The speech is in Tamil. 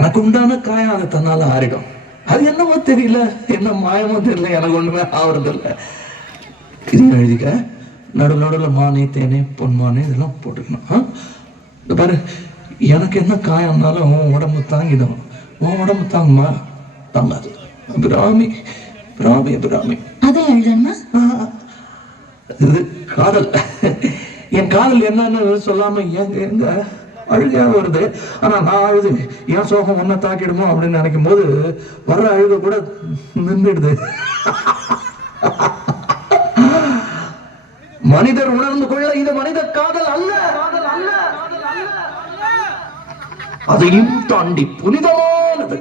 எனக்கு உண்டான காயம் அது தன்னால ஆறிடும். அது என்னமோ தெரியல, என்ன மாயமோ தெரியல, எனக்கு ஒண்ணுமே ஆவறது இல்லை. இதையும் எழுதிக்க. நடுவில் மானே தேனே பொன்மானே இதெல்லாம் போட்டுக்கணும். பாரு, எனக்கு என்ன காயம்னாலும் உன் உடம்பு தாங்கிடும். உன் உடம்பு தாங்குமா? தாங்காது. பிராமி பிராமி பிராமி. அதை எழுதணுமா? இது காதல். என் காதல் என்னன்னு சொல்லாம எங்க அழுகையா வருது. ஆனா நான் அழுது என் சோகம் ஒன்ன தாக்கிடுமோ அப்படின்னு நினைக்கும் போது வர்ற அழுக கூட நின்றுடுது. மனிதர் உணர்ந்து கொள்ள இது மனித காதல் அல்ல, அதையும் தாண்டி புனிதமானது.